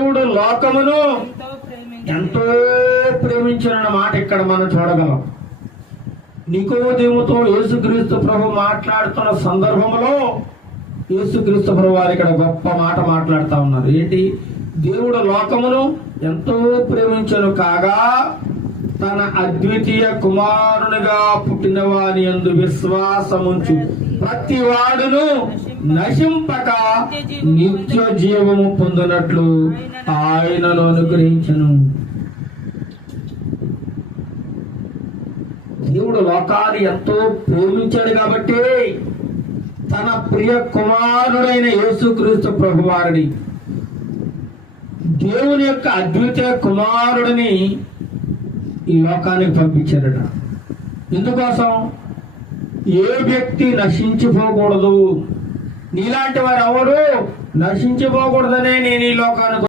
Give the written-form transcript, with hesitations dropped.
దేవుడు లోకమును ఎంతో ప్రేమించిన మాట ఇక్కడ మనం చూడగలం. నికోదేముతో యేసుక్రీస్తు ప్రభు మాట్లాడుతున్న సందర్భంలో యేసుక్రీస్తు ప్రభు వారు ఇక్కడ గొప్ప మాట మాట్లాడుతూ ఉన్నారు. ఏంటి? దేవుడు లోకమును ఎంతో ప్రేమించను కాగా తన అద్వితీయ కుమారునిగా పుట్టిన వాని యందు విశ్వాసముంచు ప్రతి వాడును నశింపక నిత్య జీవము పొందినట్లు ఆయనను అనుగ్రహించను. దేవుడు లోకాన్ని ఎంతో ప్రేమించాడు కాబట్టి తన ప్రియ కుమారుడైన యేసుక్రీస్తు ప్రభువారిని, దేవుని యొక్క అద్వితీయ కుమారుడిని ఈ లోకానికి పంపించాడట. ఎందుకోసం? ఏ వ్యక్తి నశించిపోకూడదు. నీలాంటి వారు ఎవరు నశించిపోకూడదనే నేను ఈ లోకానికి